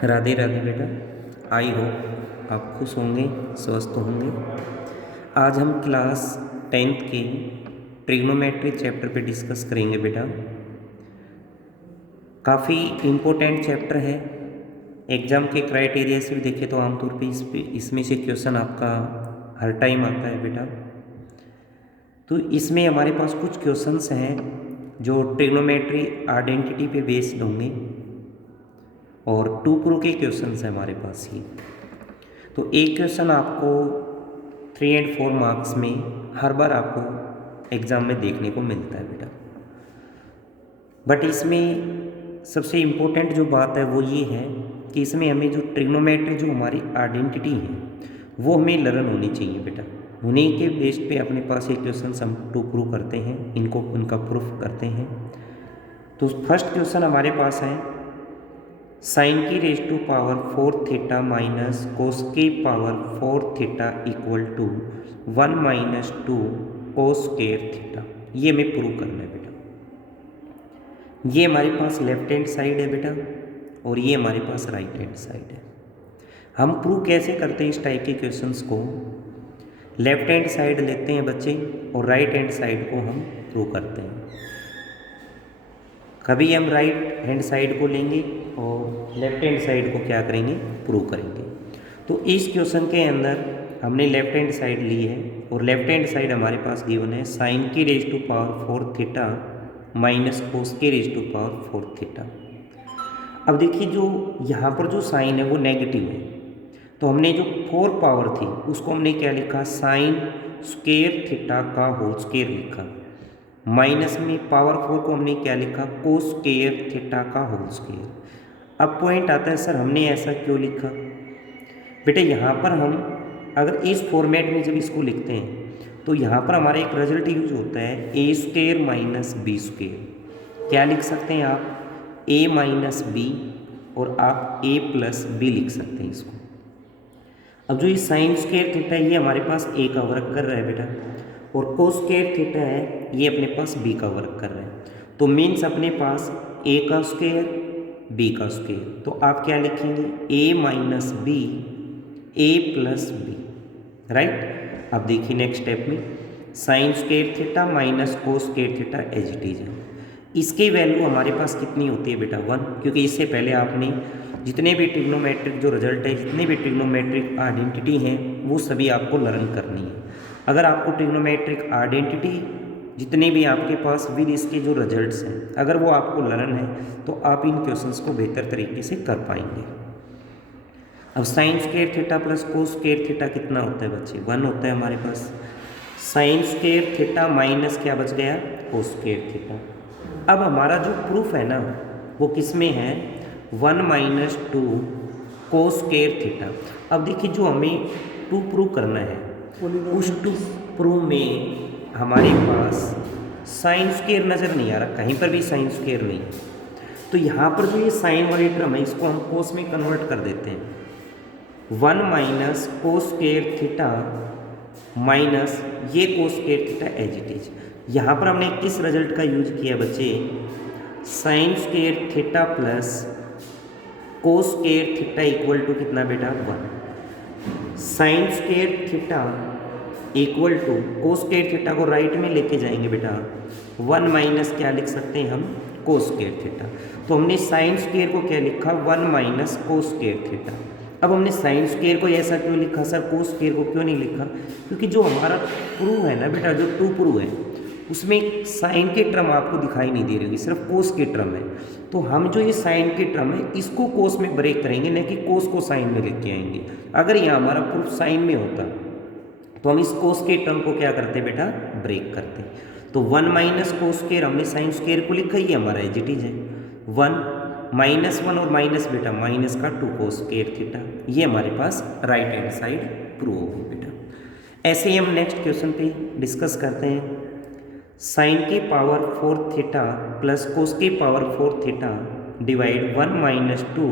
राधे राधे बेटा। I hope आप खुश होंगे, स्वस्थ होंगे। आज हम क्लास 10th के ट्रिग्नोमेट्री चैप्टर पे डिस्कस करेंगे बेटा। काफ़ी इम्पोर्टेंट चैप्टर है। एग्ज़ाम के क्राइटेरिया से भी देखें तो आमतौर पे इसमें से क्वेश्चन आपका हर टाइम आता है बेटा। तो इसमें हमारे पास कुछ क्वेश्चंस हैं जो ट्रिग्नोमेट्री आइडेंटिटी पे बेस्ड होंगे और 2 प्रो के क्वेश्चंस हैं हमारे पास ही। तो एक क्वेश्चन आपको 3 और 4 मार्क्स में हर बार आपको एग्ज़ाम में देखने को मिलता है बेटा। बट इसमें सबसे इम्पोर्टेंट जो बात है वो ये है कि इसमें हमें जो ट्रिग्नोमेट्री जो हमारी आइडेंटिटी है वो हमें लर्न होनी चाहिए बेटा। उन्हीं के बेस्ड पे अपने पास ये क्वेश्चन हम 2 प्रूव करते हैं, इनको उनका प्रूफ करते हैं। तो फर्स्ट क्वेश्चन हमारे पास है साइन की raise to power 4 theta minus cos की power 4 theta equal to 1 minus 2 cos square theta. ये हमें प्रूव करना है बेटा। ये हमारे पास लेफ्ट हैंड साइड है बेटा और ये हमारे पास राइट हैंड साइड है। हम प्रूव कैसे करते हैं इस टाइप के क्वेश्चंस को? लेफ्ट हैंड साइड लेते हैं बच्चे और राइट हैंड साइड को हम प्रूव करते हैं। कभी हम राइट हैंड साइड को लेंगे और लेफ्ट हैंड साइड को क्या करेंगे? प्रूव करेंगे। तो इस क्वेश्चन के अंदर हमने लेफ्ट हैंड साइड ली है और लेफ्ट हैंड साइड हमारे पास गिवन है साइन की raise to power 4 theta minus cos की रेज टू पावर 4 थीटा। अब देखिए जो यहाँ पर जो साइन है वो नेगेटिव है, तो हमने जो 4 पावर थी उसको हमने क्या लिखा? साइन स्क्वायर थीटा का होल स्क्वायर लिखा। माइनस में पावर 4 को हमने क्या लिखा? कोस स्क्वायर थीटा का होल स्क्वायर। अब पॉइंट आता है सर हमने ऐसा क्यों लिखा? बेटा यहाँ पर हम अगर इस फॉर्मेट में जब इसको लिखते हैं तो यहाँ पर हमारा एक रिजल्ट यूज होता है ए स्क्वायर माइनस बी स्क्वायर। क्या लिख सकते हैं आप? ए माइनस बी और आप ए प्लस बी लिख सकते हैं इसको। अब जो ये साइन स्क्वायर थीटा है ये हमारे पास ए का वर्क कर रहा है बेटा और कोस स्क्वायर थीटा है ये अपने पास बी का वर्क कर रहा है। तो मीन्स अपने पास ए का स्क्वायर बी का स्क्वायर। तो आप क्या लिखेंगे? A minus B A plus B, right. अब देखिए नेक्स्ट स्टेप में sine square theta minus cos square theta as it is है। इसकी वैल्यू हमारे पास कितनी होती है बेटा? 1, क्योंकि इससे पहले आपने जितने भी ट्रिग्नोमेट्रिक जो रिजल्ट है, जितने भी ट्रिग्नोमेट्रिक आइडेंटिटी हैं वो सभी आपको लर्न करनी है। अगर आपको ट्रिग्नोमेट्रिक आइडेंटिटी जितने भी आपके पास विद इसके जो रिजल्ट्स हैं अगर वो आपको लर्न है तो आप इन क्वेश्चंस को बेहतर तरीके से कर पाएंगे। अब sign square theta plus cos square theta कितना होता है बच्चे? 1 होता है हमारे पास। साइन स्क्वायर थीटा माइनस क्या बच गया? कोस स्क्वायर थीटा। अब हमारा जो प्रूफ है ना वो किस में है? 1 माइनस 2 कोस स्क्वायर थीटा। अब देखिए जो हमें 2 प्रूव करना है उस 2 प्रूव में हमारे पास साइन स्क्वायर नज़र नहीं आ रहा, कहीं पर भी साइन स्क्वायर नहीं। तो यहाँ पर जो ये साइन वाली टर्म है इसको हम कोस में कन्वर्ट कर देते हैं। 1 minus cos square theta minus ये cos square theta as it is. यहाँ पर हमने किस रिजल्ट का यूज किया बच्चे? Sine square theta plus cos square theta equal to कितना बेटा? 1। Sine square theta equal to cos square theta को राइट में लेके जाएंगे बेटा 1 माइनस क्या लिख सकते हैं हम? कोस स्क्वायर थीटा। तो हमने साइन स्क्वायर को क्या लिखा? 1 माइनस कोस स्क्वायर थीटा। अब हमने साइन स्क्वायर को ऐसा क्यों लिखा सर? कोस स्क्वायर को क्यों नहीं लिखा? क्योंकि जो हमारा प्रूव है ना बेटा, जो 2 प्रूव है उसमें साइन के टर्म आपको दिखाई नहीं दे रही होगी, सिर्फ कोस के टर्म है। तो हम जो ये साइन के टर्म है इसको कोस में ब्रेक करेंगे, न कि कोस को साइन में लेके आएंगे। अगर यहाँ हमारा प्रूफ साइन में होता तो हम इस कोस के टर्म को क्या करते बेटा? ब्रेक करते। तो 1 माइनस कोस स्क्वायर हमने साइन स्क्वायर को लिखा ही हमारा एज इट इज है 1 माइनस 1 और माइनस बेटा माइनस का 2 कोस स्क्वायर थीटा। ये हमारे पास राइट हैंड साइड प्रूव हो गई बेटा। ऐसे ही हम नेक्स्ट क्वेश्चन पे डिस्कस करते हैं। साइन की पावर 4 थीटा प्लस कोस की power 4 theta divide 1 minus 2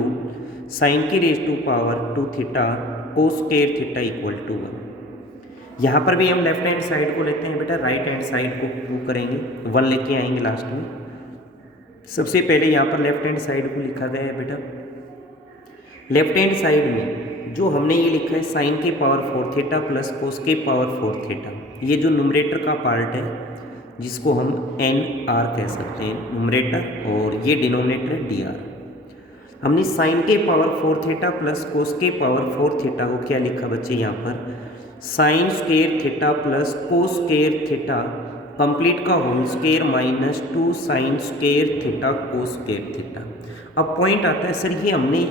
sine की raise to power 2 theta cos square theta equal to 1। यहाँ पर भी हम लेफ्ट हैंड साइड को लेते हैं बेटा, राइट हैंड साइड को प्रूव करेंगे, 1 लेके आएंगे लास्ट में। सबसे पहले यहाँ पर लेफ्ट हैंड साइड को लिखा गया है बेटा लेफ्ट हैंड साइड में जो हमने ये लिखा है साइन के पावर 4 थीटा प्लस कोस के पावर 4 थीटा, ये जो न्यूमरेटर का पार्ट है जिसको हम एन आर कह सकते हैं न्यूमरेटर, और ये डिनोमिनेटर है डी आर। हमने साइन के पावर 4 थीटा प्लस कोस के पावर 4 थीटा को क्या लिखा बच्चे यहाँ पर sine square theta plus cos square theta complete का whole square minus 2 sine square theta cos square theta. अब पॉइंट आता है सर ये हमने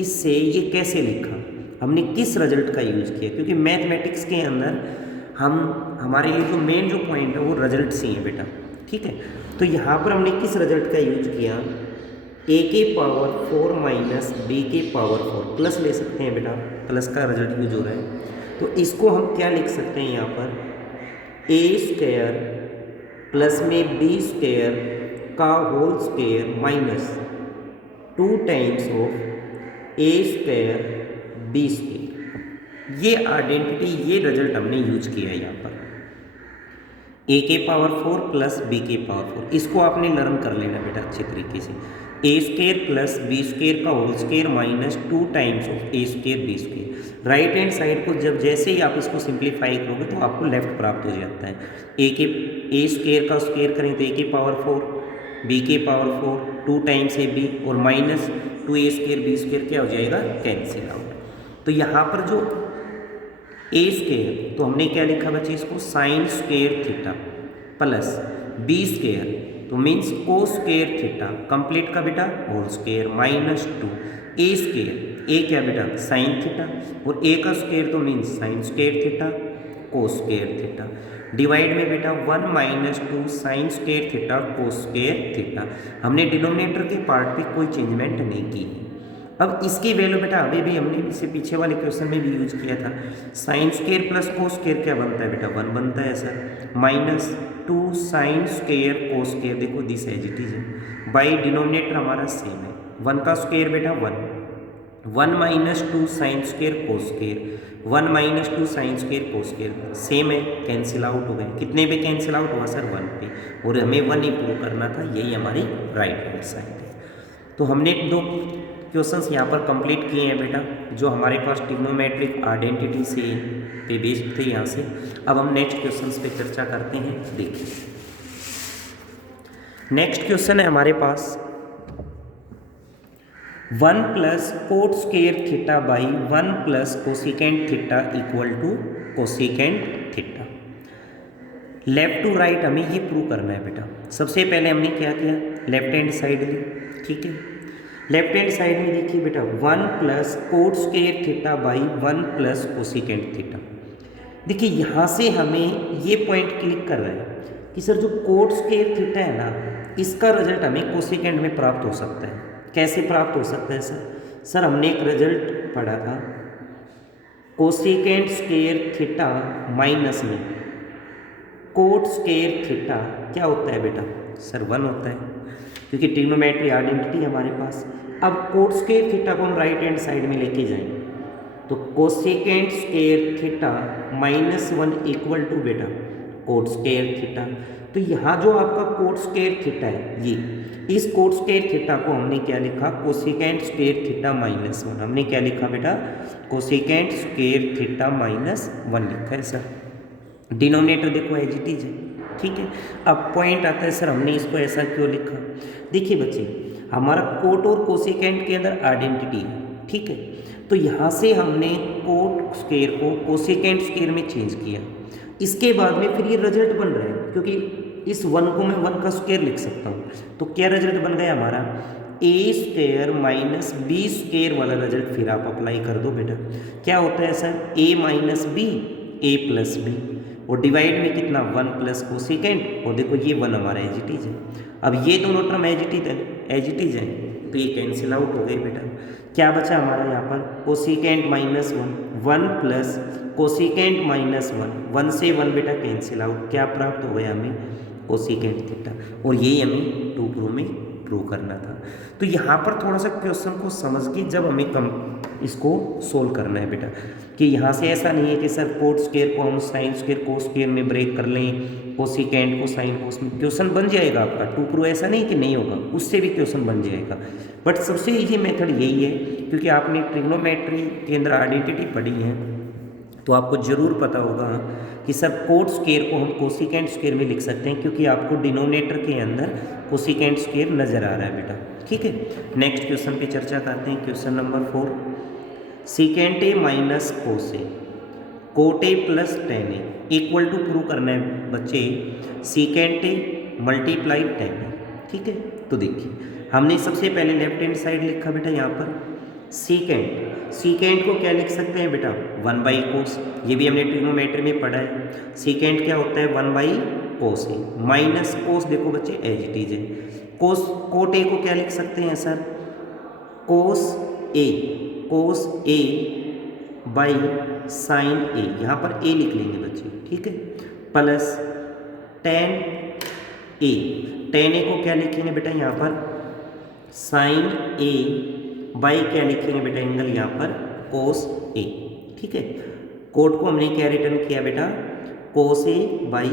इससे ये कैसे लिखा, हमने किस रिजल्ट का यूज किया, क्योंकि मैथमेटिक्स के अंदर हमारे लिए जो मेन जो पॉइंट है वो रिजल्ट से है बेटा, ठीक है। तो यहाँ पर हमने किस रिजल्ट का यूज किया, ए के पावर 4 माइनस बी के पावर 4 प्लस ले सकते हैं बेटा, प्लस का रिजल्ट यूज हो रहा है। तो इसको हम क्या लिख सकते हैं यहाँ पर ए स्क्वायर प्लस में बी स्क्वायर का whole square minus 2 times of A square B square. ये आइडेंटिटी ये रिजल्ट हमने यूज किया है यहाँ पर ए के पावर 4 प्लस बी के पावर 4। इसको आपने लर्न कर लेना बेटा अच्छे तरीके से, A square plus B square का whole square minus 2 times of A square B square. Right hand side को जब जैसे ही आप इसको सिंप्लीफाई करोगे तो आपको लेफ्ट प्राप्त हो जाता है। ए स्क्वायर का स्क्वायर करें तो ए के पावर 4 बी के पावर 4 2 टाइम्स ए बी और minus 2 A square B square क्या हो जाएगा कैंसिल आउट। तो यहाँ पर जो ए स्क्वायर तो हमने क्या लिखा बच्चे इसको sine square theta plus B square तो means cos square theta complete का बेटा whole square minus 2 A square, A क्या बेटा साइन थीटा और ए का स्क्वायर तो means sine square theta cos square theta divide में बेटा 1 minus 2 sine square theta cos square theta. हमने डिनोमिनेटर के पार्ट पे कोई चेंजमेंट नहीं की है। अब इसकी वैल्यू बेटा अभी भी हमने इससे पीछे वाले क्वेश्चन में भी यूज किया था, साइन स्क्वायर प्लस को स्क्वायर क्या बनता है बेटा 1 बनता है सर, माइनस 2 साइन स्क्वायर को स्क्वायर, देखो दिस एज इट इज है, बाई डिनोमिनेटर हमारा सेम है, 1 का स्क्वायर बेटा 1 माइनस 2 साइन स्क्वायर को स्क्वायर 1 माइनस 2 साइन स्क्वायर को स्क्वायर सेम है, कैंसिल आउट हो गए। कितने पे कैंसिल आउट हुआ सर 1 पे, और हमें 1 ही प्रूव करना था, यही हमारी राइट हैंड साइड है। तो हमने 2 क्वेश्चंस यहाँ पर कंप्लीट किए हैं बेटा जो हमारे पास ट्रिग्नोमेट्रिक आइडेंटिटी से पे बेस्ड थे यहाँ से। अब हम नेक्स्ट क्वेश्चंस पे चर्चा करते हैं। देखिए नेक्स्ट क्वेश्चन है हमारे पास 1 plus cot square theta by 1 plus cosecant theta equal to cosecant theta. Left to right हमें ये प्रूव करना है बेटा। सबसे पहले हमने क्या किया, लेफ्ट हैंड साइड ली, ठीक है। लेफ्ट हैंड साइड में देखिए बेटा 1 plus cot square theta by 1 plus cosecant theta. देखिए यहाँ से हमें ये पॉइंट क्लिक कर रहा है कि सर जो कोट स्क्वायर थीटा है ना इसका रिजल्ट हमें कोसिकेंट में प्राप्त हो सकता है। कैसे प्राप्त हो सकता है सर हमने एक रिजल्ट पढ़ा था, कोसिकेंट स्क्वायर थीटा माइनस में कोट स्क्वायर थीटा क्या होता है बेटा सर 1 होता है, क्योंकि ट्रिग्नोमेट्री आइडेंटिटी हमारे पास। अब कोट स्क्वायर थीटा को हम राइट हैंड साइड में लेके जाएंगे तो cosecant square theta minus 1 equal to बेटा कोट स्क्वायर थीटा। तो यहाँ जो आपका कोट स्क्वायर थीटा है ये, इस कोट स्क्वायर थीटा को हमने क्या लिखा कोसेकेंट स्क्वायर थीटा माइनस 1। हमने क्या लिखा बेटा कोसेकेंट स्क्वायर थीटा माइनस 1 लिखा है सर। डिनोमिनेटर देखो एज इट इज है, ठीक है। अब पॉइंट आता है सर हमने इसको ऐसा क्यों लिखा। देखिए बच्चे हमारा कोट और कोसेकेंट के अंदर आइडेंटिटी है, ठीक है। तो यहाँ से हमने कोट स्क्वायर को कोसेकेंट स्क्वायर में चेंज किया, इसके बाद में फिर ये रिजल्ट बन रहा है, क्योंकि इस 1 को मैं 1 का स्क्वायर लिख सकता हूँ। तो क्या रिजल्ट बन गया हमारा ए स्क्वायर माइनस बी स्क्वायर वाला रिजल्ट फिर आप अप्लाई कर दो बेटा। क्या होता है sir A minus B A plus B और डिवाइड में कितना 1 प्लस कोसेकेंट, और देखो ये 1 हमारा एज इट इज है। अब ये दोनों टर्म एज इट इज है तो ये कैंसिल आउट हो गए बेटा। क्या बचा हमारा यहाँ पर cosecant minus 1 plus cosecant minus 1 से 1 बेटा कैंसिल आउट, क्या प्राप्त हो गया हमें कोसेकेंट थीटा, और यही हमें 2 प्रूव में प्रूव करना था। तो यहाँ पर थोड़ा सा क्वेश्चन को समझ के जब हमें इसको सोल्व करना है बेटा, कि यहाँ से ऐसा नहीं है कि सर कोट स्क्वायर को हम साइन स्क्वायर कोस स्क्वायर में ब्रेक कर लें, कोसिकेंट को साइन कोस में क्वेश्चन बन जाएगा आपका। टू प्रूव ऐसा नहीं कि नहीं होगा, उससे भी क्वेश्चन बन जाएगा। बट सबसे ईजी मेथड यही है, क्योंकि आपने ट्रिग्नोमेट्री के अंदर आइडेंटिटी पढ़ी है तो आपको जरूर पता होगा कि सर कोट स्क्वायर को हम कोसिकेंट स्क्वायर में लिख सकते हैं, क्योंकि आपको डिनोमिनेटर के अंदर कोसिकेंट स्क्वायर नजर आ रहा है बेटा। ठीक है, नेक्स्ट क्वेश्चन पे चर्चा करते हैं। Question number 4, secant A minus cos A cot A plus tan A equal to prove करना है बच्चे secant A multiply tan A. ठीक है, तो देखिए हमने सबसे पहले लेफ्ट हैंड साइड लिखा बेटा यहाँ पर सीकेंट। सीकेंट को क्या लिख सकते हैं बेटा 1 बाई कोस, ये भी हमने ट्रिग्नोमेट्री में पढ़ा है। सीकेंट क्या होता है 1 बाई कोस ए माइनस कोस, देखो बच्चे एज इट इज है। कोस कोट ए को क्या लिख सकते हैं sir cos A by sine A, यहाँ पर ए लिख लेंगे बच्चे। ठीक है, प्लस टेन ए को क्या लिखेंगे बेटा यहाँ पर साइन ए बाई क्या लिखेंगे बेटा एंगल यहाँ पर कोस ए। ठीक है, कोट को हमने क्या रिटर्न किया बेटा cos A by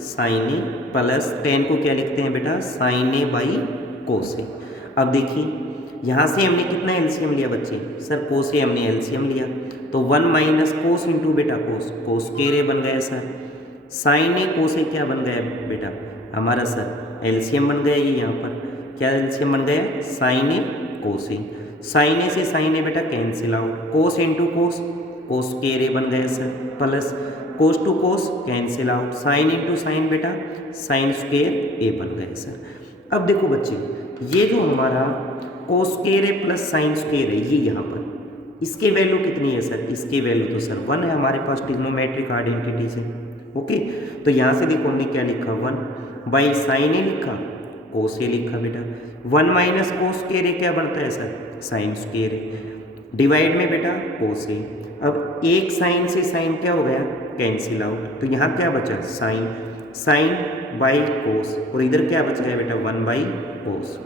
sine A, plus tan को क्या लिखते हैं बेटा साइन ए बाई कोस ए। अब देखिए यहाँ से हमने कितना एलसीएम लिया बच्चे सर कोस ए हमने एलसीएम लिया, तो 1 माइनस कोस इंटू बेटा कोस स्क्वायर ए बन गया सर। साइन ए कोस ए क्या बन गया बेटा हमारा सर एलसीएम बन गया, ये यहाँ पर क्या एलसीएम बन गया साइन ए कोस ए। साइन ए से साइन ए बेटा cancel out, cos into cos square A बन गया sir, plus cos to cos cancel out, sine into sine बेटा साइन स्क्वायर ए बन गया सर। अब देखो बच्चे ये जो हमारा cos square A plus sine square है, ये यहाँ पर इसकी वैल्यू कितनी है सर, इसकी वैल्यू तो सर 1 है हमारे पास ट्रिग्नोमेट्रिक आइडेंटिटी से। ओके, तो यहाँ से देखो हमने क्या लिखा 1 बाई साइन ए लिखा कोस ए लिखा बेटा, 1 माइनस कोस स्क्वायर ए क्या बनता है सर साइन स्क्वायर ए, डिवाइड में बेटा कोस ए। अब एक साइन से साइन क्या हो गया कैंसिल आउट, तो यहाँ क्या बचा साइन बाई कोस, और इधर क्या बच गया बेटा 1 बाई कोस।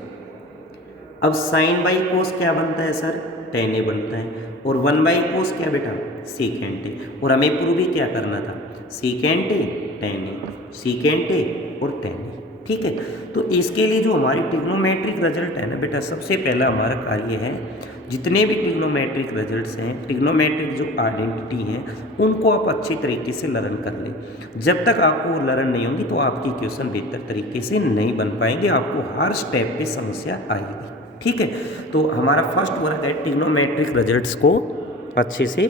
अब साइन बाई कोस क्या बनता है सर टेन ए बनता है, और 1 बाई कोस क्या बेटा सीकेंट ए, और हमें प्रूव भी क्या करना था secant A ten A, secant A और टेन ए। ठीक है, तो इसके लिए जो हमारी ट्रिग्नोमेट्रिक रिजल्ट है ना बेटा, सबसे पहला हमारा कार्य है जितने भी ट्रिग्नोमेट्रिक रिजल्ट्स हैं, ट्रिग्नोमेट्रिक जो आइडेंटिटी हैं, उनको आप अच्छी तरीके से लर्न कर लें। जब तक आपको लर्न नहीं होंगी तो आपकी क्वेश्चन बेहतर तरीके से नहीं बन पाएंगे, आपको हर स्टेप पे समस्या आएगी। ठीक है, तो हमारा फर्स्ट वर्क है ट्रिग्नोमेट्रिक रिजल्ट्स को अच्छे से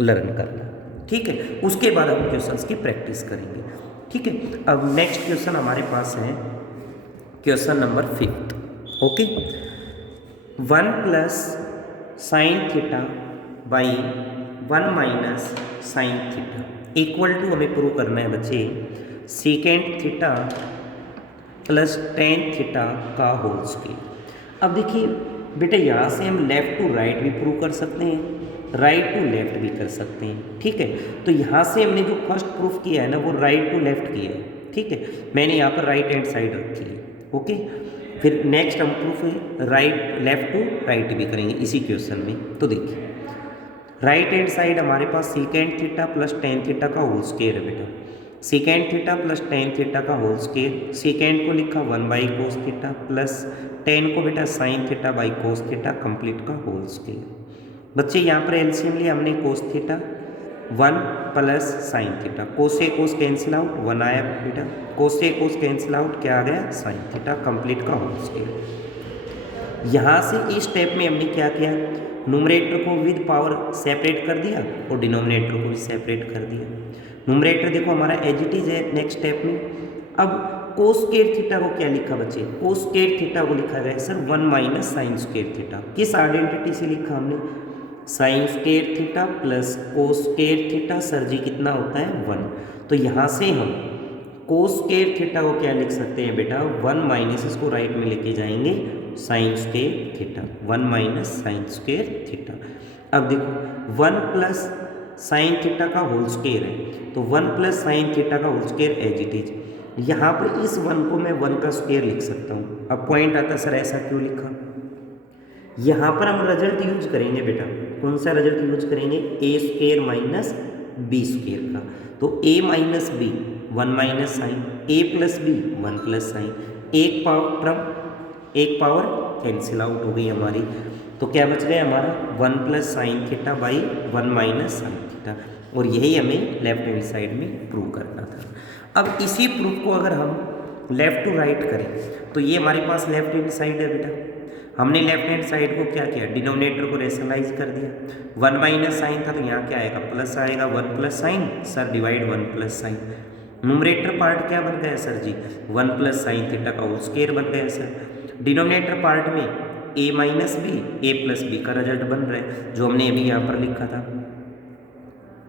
लर्न करना। ठीक है, उसके बाद हम क्वेश्चंस की प्रैक्टिस करेंगे। ठीक है, अब नेक्स्ट क्वेश्चन हमारे पास है question number 5। Okay, 1 plus sine theta by 1 minus sine theta equal to हमें प्रूव करना है बच्चे secant theta plus tan theta का होल स्क्वायर। अब देखिए बेटा यहाँ से हम लेफ़्ट टू राइट भी प्रूव कर सकते हैं, राइट टू लेफ्ट भी कर सकते हैं। ठीक है, तो यहाँ से हमने जो फर्स्ट प्रूफ किया है ना वो राइट टू लेफ्ट किया है। ठीक है, मैंने यहाँ पर राइट हैंड साइड रखी है। ओके, फिर नेक्स्ट हम प्रूफ लेफ्ट टू राइट भी करेंगे इसी क्वेश्चन में। तो देखिए राइट हैंड साइड हमारे पास secant theta plus tan theta का होल स्क्वायर है बेटा, secant theta plus tan theta का होल स्क्वायर। सीकेंट को लिखा 1 by cos theta plus tan को बेटा sine theta by cos theta complete का होल स्क्वायर। बच्चे यहाँ पर एलसीएम लिया हमने cos theta 1 plus sine theta, cos से कोस कैंसिल आउट 1 आया बेटा, कोस से कोस कैंसिल आउट क्या आ गया साइन थीटा कंप्लीट का होल स्क्वायर। यहाँ से इस स्टेप में हमने क्या किया न्यूमरेटर को विद पावर सेपरेट कर दिया और डिनोमिनेटर को भी सेपरेट कर दिया। न्यूमरेटर देखो हमारा एज इट इज है नेक्स्ट स्टेप में। अब कोस स्क्वायर थीटा को क्या लिखा बच्चे कोस स्क्वायर थीटा को लिखा गया sir 1 minus sine square theta, किस आइडेंटिटी से लिखा हमने sine square theta plus cos square theta, sir जी कितना होता है 1। तो यहाँ से हम कोस स्क्वायर थीटा को क्या लिख सकते हैं बेटा 1 माइनस, इसको राइट में लेके जाएंगे sine square theta 1 minus sine square theta. अब देखो 1 प्लस साइन थीटा का होल स्क्वायर है तो 1 प्लस साइन थीटा का whole square as it is, यहाँ पर इस 1 को मैं 1 का स्क्वायर लिख सकता हूँ। अब पॉइंट आता सर ऐसा क्यों लिखा, यहाँ पर हम रिजल्ट यूज करेंगे बेटा, कौन सा रिजल्ट यूज करेंगे, ए स्क्वायर माइनस बी स्क्वायर का। तो ए minus B 1 minus sign, A plus B 1 plus sign, एक पावर कैंसिल आउट हो गई हमारी। तो क्या बच गया हमारा 1 plus sine theta by 1 minus sine theta, और यही हमें लेफ्ट हैंड साइड में प्रूव करना था। अब इसी प्रूफ को अगर हम लेफ्ट टू राइट करें तो ये हमारे पास लेफ्ट हैंड साइड है बेटा। हमने लेफ्ट हैंड साइड को क्या किया, डिनोमिनेटर को रेशनलाइज कर दिया। 1 माइनस साइन था तो यहाँ क्या आएगा, प्लस आएगा, 1 plus sine sir divide 1 plus sine. Numerator part क्या बन गया sir ji, 1 plus sine theta का होल स्क्वायर बन गया सर। डिनोमिनेटर पार्ट में a minus B A plus B का रिजल्ट बन रहा है, जो हमने अभी यहाँ पर लिखा था,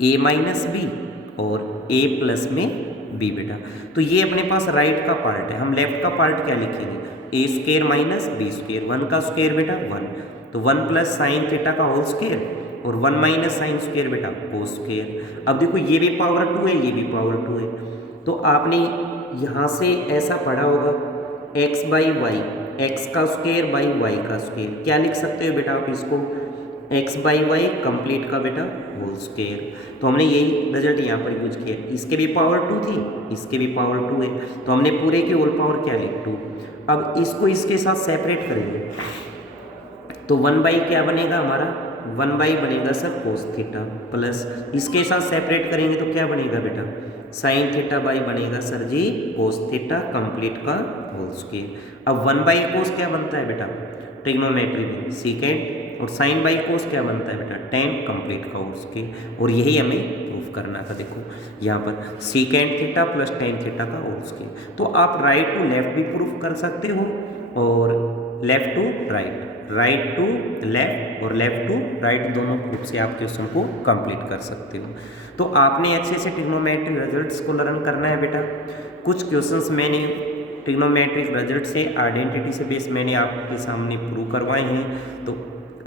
a माइनस बी और a प्लस में b बेटा। तो ये अपने पास राइट का पार्ट है। हम लेफ्ट का पार्ट क्या लिखेंगे, ए स्क्वायर माइनस बी स्क्वायर, 1 का स्क्वायर बेटा 1, तो 1 प्लस साइन थीटा का होल स्क्वायर और 1 माइनस साइन स्क्वायर बेटा कोस स्क्वायर। अब देखो ये भी पावर 2 है, ये भी पावर 2 है, तो आपने यहाँ से ऐसा पढ़ा होगा x बाई वाई, एक्स का स्क्वायर बाई वाई का स्क्वायर, क्या लिख सकते हो बेटा आप इसको, x बाई वाई कंप्लीट का बेटा होल स्क्वायर। तो हमने यही रिजल्ट यहाँ पर यूज किया। इसके भी पावर 2 थी, इसके भी पावर 2 है, तो हमने पूरे की होल पावर क्या ली 2। अब इसको इसके साथ सेपरेट करेंगे तो 1 बाई क्या बनेगा हमारा, 1 बाई बनेगा सर कोस थीटा, प्लस इसके साथ सेपरेट करेंगे तो क्या बनेगा बेटा, साइन थीटा बाई बनेगा सर जी कोस थीटा कंप्लीट का होल स्क्वायर। अब 1 बाई कोस क्या बनता है बेटा, ट्रिग्नोमेट्री में सीकेंड, और साइन बाई कोस क्या बनता है बेटा, टेन कंप्लीट का होल स्क्वायर। और यही हमें प्रूफ करना था। देखो यहाँ पर secant theta plus tan theta का होल स्क्वायर। तो आप राइट टू लेफ्ट भी प्रूफ कर सकते हो और left to right, right to left और लेफ्ट टू राइट, दोनों प्रूफ से आप क्वेश्चन को कंप्लीट कर सकते हो। तो आपने अच्छे से ट्रिग्नोमेट्रिक रिजल्ट्स को लर्न करना है बेटा। कुछ क्वेश्चंस मैंने ट्रिग्नोमेट्रिक रिजल्ट से, आइडेंटिटी से बेस मैंने आपके सामने प्रूव करवाए हैं। तो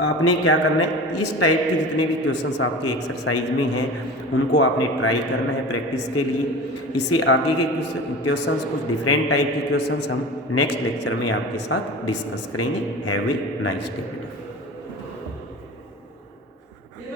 आपने क्या करना है, इस टाइप के जितने भी क्वेश्चंस आपके एक्सरसाइज में हैं उनको आपने ट्राई करना है प्रैक्टिस के लिए। इससे आगे के क्वेश्चंस, कुछ डिफरेंट टाइप के क्वेश्चंस हम नेक्स्ट लेक्चर में आपके साथ डिस्कस करेंगे। Have a nice day.